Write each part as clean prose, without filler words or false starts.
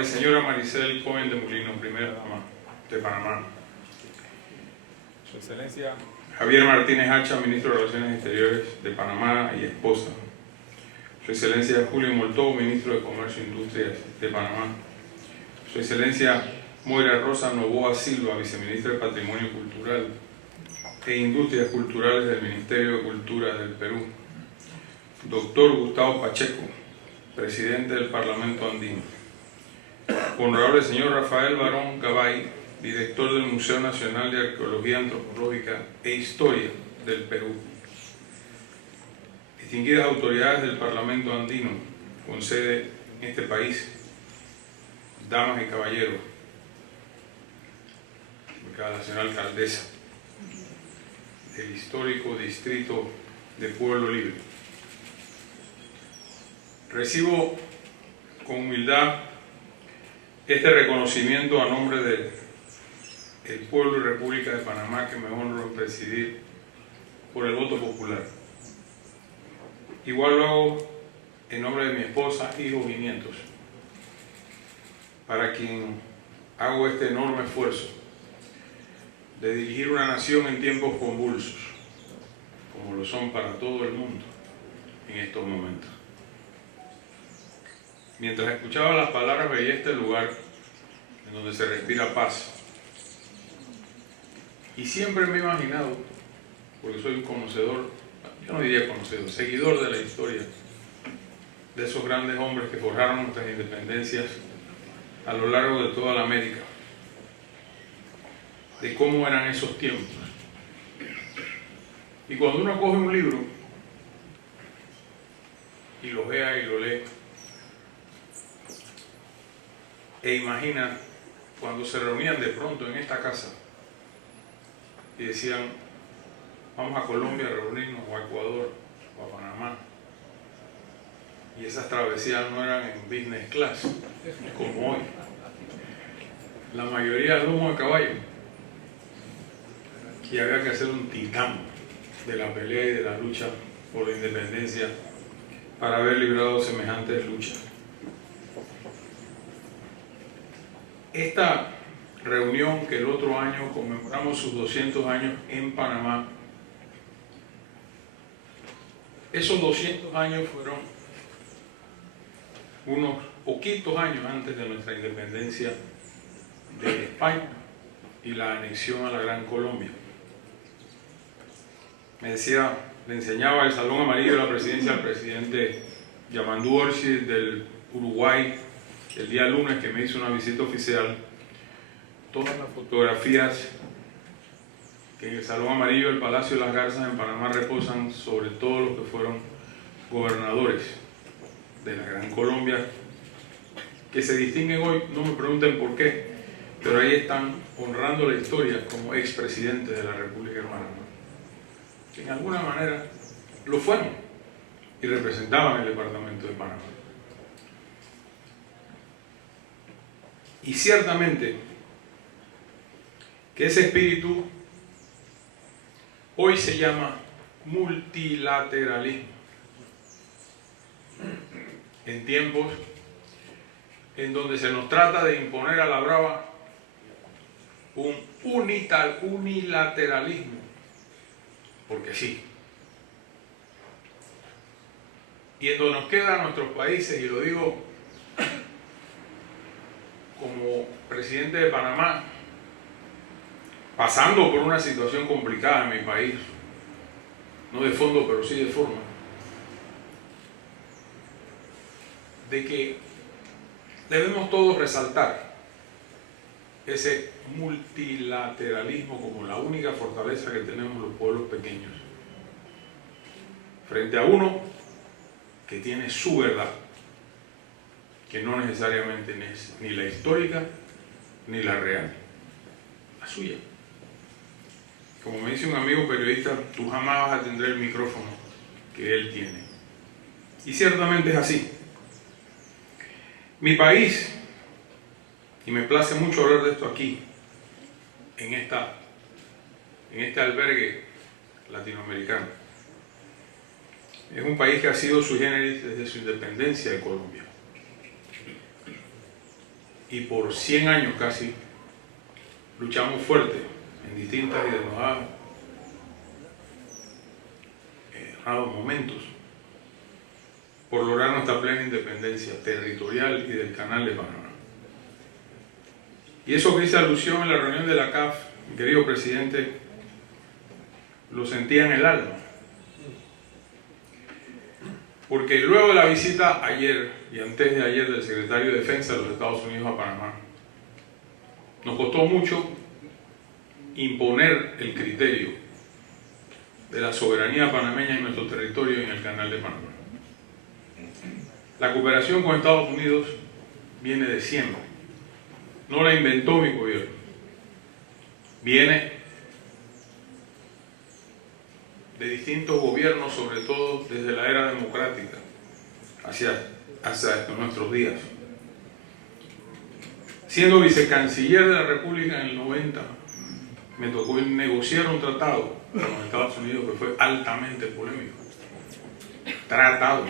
la señora Maricel Cohen de Molino, primera dama de Panamá. Su Excelencia Javier Martínez Hacha, ministro de Relaciones Exteriores de Panamá y esposa. Su Excelencia Julio Moltó, ministro de Comercio e Industrias de Panamá. Su Excelencia Moira Rosa Novoa Silva, viceministra de Patrimonio Cultural e Industrias Culturales del Ministerio de Cultura del Perú. Doctor Gustavo Pacheco, presidente del Parlamento Andino. Honorable señor Rafael Barón Gabay, director del Museo Nacional de Arqueología Antropológica e Historia del Perú. Distinguidas autoridades del Parlamento Andino con sede en este país, damas y caballeros, la señora alcaldesa del histórico distrito de Pueblo Libre. Recibo con humildad este reconocimiento a nombre del pueblo y República de Panamá, que me honro en presidir por el voto popular. Igual lo hago en nombre de mi esposa, hijos y nietos, para quien hago este enorme esfuerzo de dirigir una nación en tiempos convulsos, como lo son para todo el mundo en estos momentos. Mientras escuchaba las palabras, veía este lugar en donde se respira paz. Y siempre me he imaginado, porque soy un conocedor, yo no diría conocedor, seguidor de la historia, de esos grandes hombres que forjaron nuestras independencias a lo largo de toda la América, de cómo eran esos tiempos. Y cuando uno coge un libro y lo vea y lo lee, e imagina cuando se reunían de pronto en esta casa y decían, vamos a Colombia a reunirnos, o a Ecuador, o a Panamá, y esas travesías no eran en business class como hoy, la mayoría de lomo de caballo, y había que hacer un titán de la pelea y de la lucha por la independencia para haber librado semejantes luchas. Esta reunión, que el otro año conmemoramos sus 200 años en Panamá, esos 200 años fueron unos poquitos años antes de nuestra independencia de España y la anexión a la Gran Colombia. Me decía, le enseñaba el Salón Amarillo de la Presidencia al presidente Yamandu Orsi del Uruguay el día lunes, que me hizo una visita oficial, todas las fotografías que en el Salón Amarillo del Palacio de las Garzas en Panamá reposan sobre todos los que fueron gobernadores de la Gran Colombia, que se distinguen hoy, no me pregunten por qué, pero ahí están honrando la historia como expresidentes de la República de Panamá, que en alguna manera lo fueron y representaban el departamento de Panamá. Y ciertamente que ese espíritu hoy se llama multilateralismo. En tiempos en donde se nos trata de imponer a la brava un unilateralismo, porque sí. Y en donde nos quedan nuestros países, y lo digo como presidente de Panamá, pasando por una situación complicada en mi país, no de fondo pero sí de forma, de que debemos todos resaltar ese multilateralismo como la única fortaleza que tenemos los pueblos pequeños frente a uno que tiene su verdad, que no necesariamente es ni la histórica ni la real, la suya. Como me dice un amigo periodista, tú jamás vas a tener el micrófono que él tiene. Y ciertamente es así. Mi país, y me place mucho hablar de esto aquí, en este albergue latinoamericano, es un país que ha sido sui generis desde su independencia de Colombia. y por 100 años casi luchamos fuerte en distintas y denodadas momentos por lograr nuestra plena independencia territorial y del Canal de Panamá. Y eso que hice alusión en la reunión de la CAF, mi querido presidente, lo sentía en el alma. Porque luego de la visita ayer y antes de ayer del secretario de Defensa de los Estados Unidos a Panamá, nos costó mucho imponer el criterio de la soberanía panameña en nuestro territorio y en el Canal de Panamá. La cooperación con Estados Unidos viene de siempre. No la inventó mi gobierno. Viene de distintos gobiernos, sobre todo desde la era democrática hasta nuestros días. Siendo vicecanciller de la República en el 90, me tocó negociar un tratado con los Estados Unidos que fue altamente polémico. Tratado.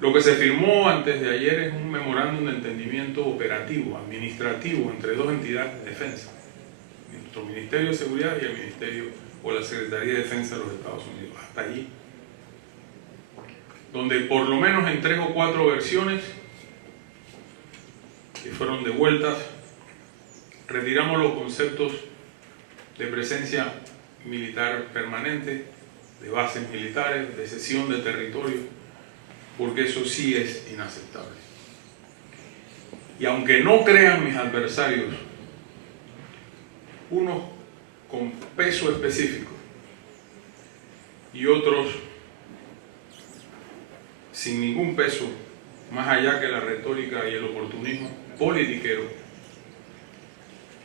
Lo que se firmó antes de ayer es un memorándum de entendimiento operativo, administrativo, entre dos entidades de defensa. Nuestro Ministerio de Seguridad y el Ministerio o la Secretaría de Defensa de los Estados Unidos. Hasta allí. Donde por lo menos en 3 o 4 versiones que fueron devueltas, retiramos los conceptos de presencia militar permanente, de bases militares, de cesión de territorio, porque eso sí es inaceptable. Y aunque no crean mis adversarios, unos con peso específico y otros sin ningún peso, más allá que la retórica y el oportunismo politiquero,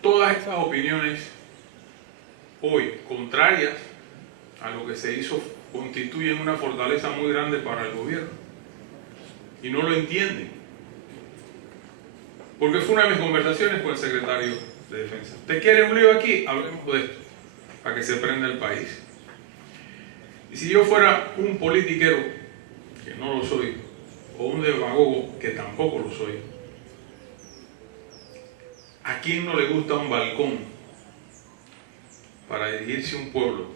todas estas opiniones hoy contrarias a lo que se hizo constituyen una fortaleza muy grande para el gobierno y no lo entienden, porque fue una de mis conversaciones con el secretario de Defensa. ¿Usted quiere un lío aquí? Hablemos de esto, para que se prenda el país. Y si yo fuera un politiquero, que no lo soy, o un demagogo, que tampoco lo soy, ¿a quién no le gusta un balcón para dirigirse a un pueblo,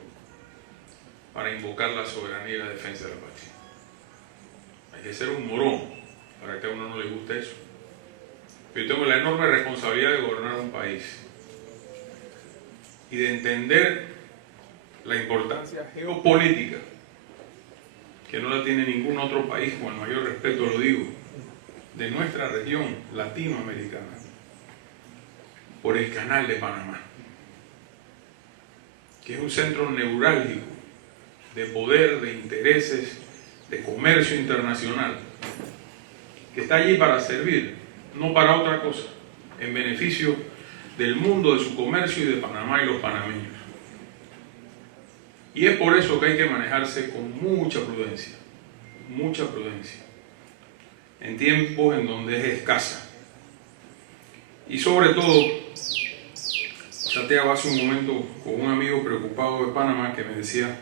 para invocar la soberanía y la defensa de la patria? Hay que ser un morón para que a uno no le guste eso. Yo tengo la enorme responsabilidad de gobernar un país y de entender la importancia geopolítica, que no la tiene ningún otro país, con el mayor respeto lo digo, de nuestra región latinoamericana, por el Canal de Panamá, que es un centro neurálgico de poder, de intereses, de comercio internacional, que está allí para servir, no para otra cosa, en beneficio del mundo, de su comercio y de Panamá y los panameños. Y es por eso que hay que manejarse con mucha prudencia, en tiempos en donde es escasa. Y sobre todo, chateaba hace un momento con un amigo preocupado de Panamá que me decía: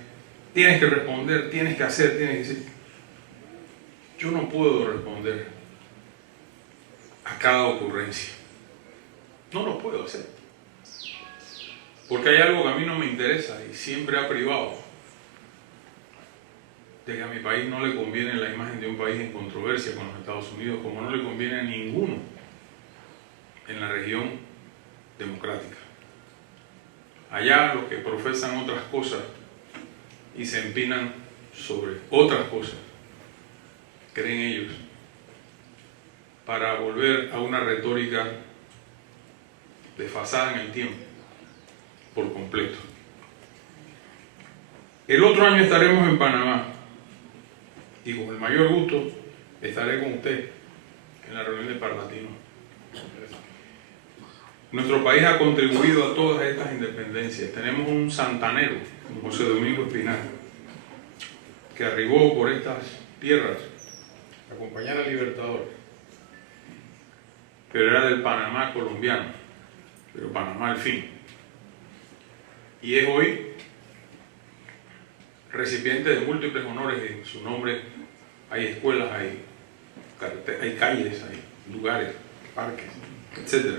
tienes que responder, tienes que hacer, tienes que decir. Yo no puedo responder a cada ocurrencia. No lo puedo hacer. Porque hay algo que a mí no me interesa y siempre ha privado de que a mi país no le conviene la imagen de un país en controversia con los Estados Unidos, como no le conviene a ninguno en la región democrática. Allá los que profesan otras cosas y se empinan sobre otras cosas, creen ellos, para volver a una retórica desfasada en el tiempo, por completo. El otro año estaremos en Panamá y con el mayor gusto estaré con usted en la reunión de Parlatino. Nuestro país ha contribuido a todas estas independencias. Tenemos un santanero, José Domingo Espinal, que arribó por estas tierras a acompañar al Libertador, pero era del Panamá colombiano, pero Panamá al fin. Y es hoy recipiente de múltiples honores en su nombre. Hay escuelas, hay calles, hay lugares parques, etc.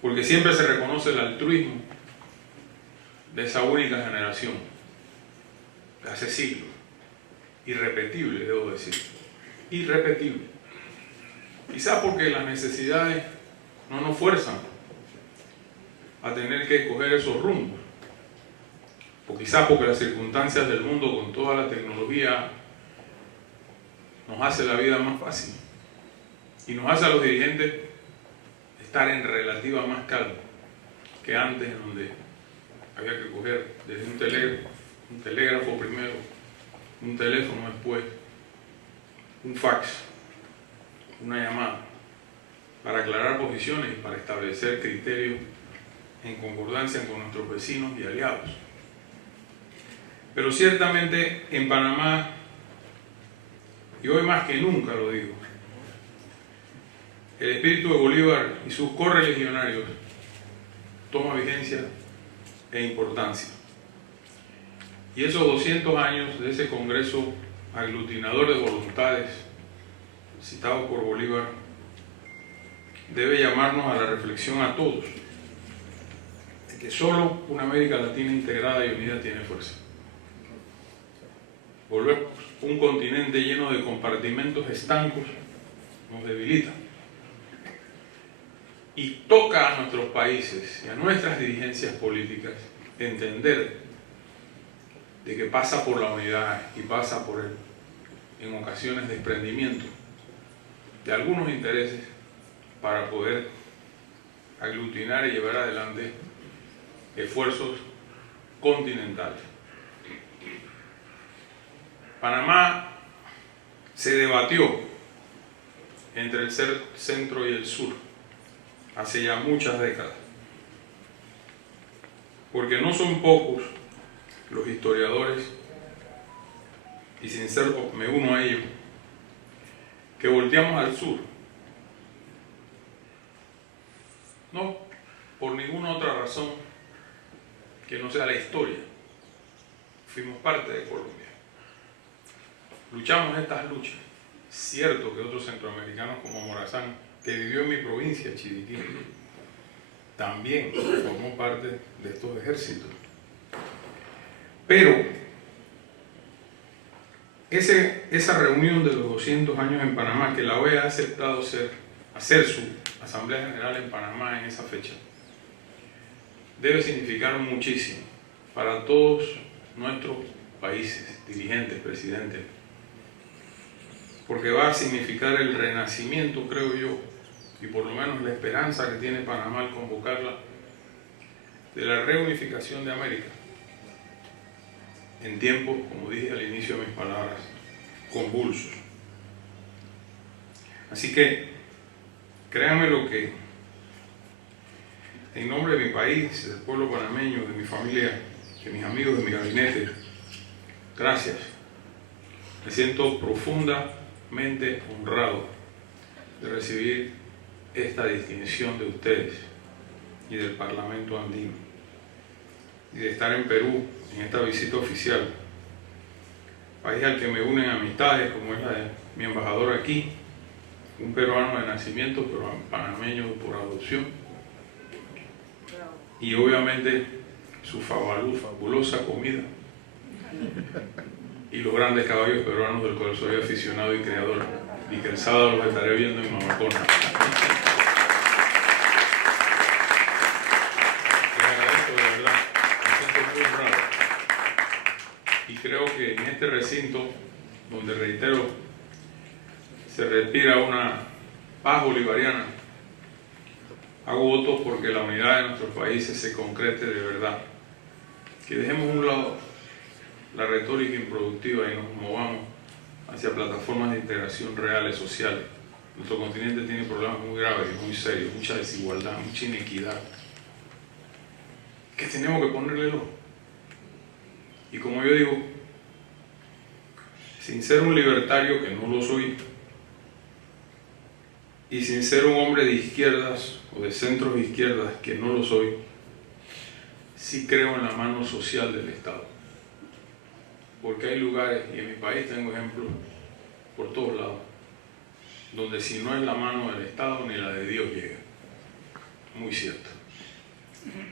Porque siempre se reconoce el altruismo de esa única generación, de hace siglos, irrepetible, debo decir, irrepetible. Quizás porque las necesidades no nos fuerzan a tener que escoger esos rumbos, o quizás porque las circunstancias del mundo con toda la tecnología nos hace la vida más fácil y nos hace a los dirigentes estar en relativa más calma que antes, en donde había que coger desde un telégrafo primero, un teléfono después, un fax, una llamada, para aclarar posiciones y para establecer criterios en concordancia con nuestros vecinos y aliados. Pero ciertamente en Panamá, y hoy más que nunca lo digo, el espíritu de Bolívar y sus correligionarios toma vigencia e importancia. Y esos 200 años de ese Congreso aglutinador de voluntades citado por Bolívar debe llamarnos a la reflexión a todos de que solo una América Latina integrada y unida tiene fuerza. Volvernos un continente lleno de compartimentos estancos nos debilita. Y toca a nuestros países y a nuestras dirigencias políticas entender de que pasa por la unidad y pasa por en ocasiones, desprendimiento de algunos intereses para poder aglutinar y llevar adelante esfuerzos continentales. Panamá se debatió entre el centro y el sur hace ya muchas décadas, porque no son pocos los historiadores, y sin ser, me uno a ellos, que volteamos al sur, no por ninguna otra razón que no sea la historia. Fuimos parte de Colombia, luchamos estas luchas. Cierto que otros centroamericanos como Morazán, que vivió en mi provincia, Chiriquí, también formó parte de estos ejércitos. Pero esa reunión de los 200 años en Panamá, que la OEA ha aceptado hacer su Asamblea General en Panamá en esa fecha, debe significar muchísimo para todos nuestros países, dirigentes, presidentes, porque va a significar el renacimiento, creo yo, y por lo menos la esperanza que tiene Panamá al convocarla, de la reunificación de América, en tiempos, como dije al inicio de mis palabras, convulsos. Así que, créanme lo que, en nombre de mi país, del pueblo panameño, de mi familia, de mis amigos, de mi gabinete, gracias. Me siento profundamente honrado de recibir esta distinción de ustedes y del Parlamento andino, y de estar en Perú en esta visita oficial, país al que me unen amistades como es la de mi embajador aquí, un peruano de nacimiento, pero panameño por adopción, y obviamente su fabulosa comida y los grandes caballos peruanos del cual soy aficionado y creador, y que el sábado los estaré viendo en Mamacona. Les agradezco de verdad, me siento muy honrado. Y creo que en este recinto, donde reitero, se respira una paz bolivariana, hago votos porque la unidad de nuestros países se concrete de verdad. Que dejemos a un lado la retórica improductiva y nos movamos hacia plataformas de integración reales, sociales. Nuestro continente tiene problemas muy graves y muy serios, mucha desigualdad, mucha inequidad, que tenemos que ponerle el ojo. Y como yo digo, sin ser un libertario, que no lo soy, y sin ser un hombre de izquierdas o de centros de izquierdas, que no lo soy, sí creo en la mano social del Estado. Porque hay lugares, y en mi país tengo ejemplos por todos lados, donde si no es la mano del Estado ni la de Dios llega. Muy cierto.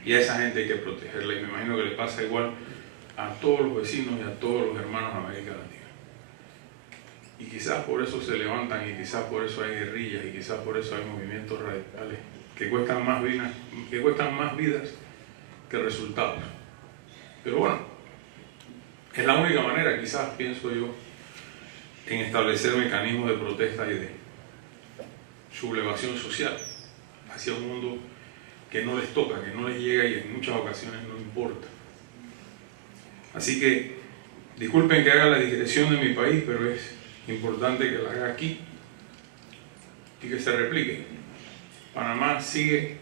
Y a esa gente hay que protegerla, y me imagino que le pasa igual a todos los vecinos y a todos los hermanos de América Latina. Y quizás por eso se levantan, y quizás por eso hay guerrillas, y quizás por eso hay movimientos radicales que cuestan más vidas que resultados. Pero bueno, es la única manera, quizás, pienso yo, en establecer mecanismos de protesta y de sublevación social hacia un mundo que no les toca, que no les llega y en muchas ocasiones no importa. Así que, disculpen que haga la digresión de mi país, pero es importante que la haga aquí y que se replique. Panamá sigue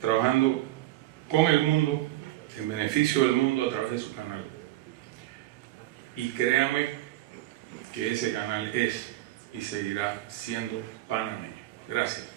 trabajando con el mundo, en beneficio del mundo a través de su canal. Y créanme que ese canal es y seguirá siendo panameño. Gracias.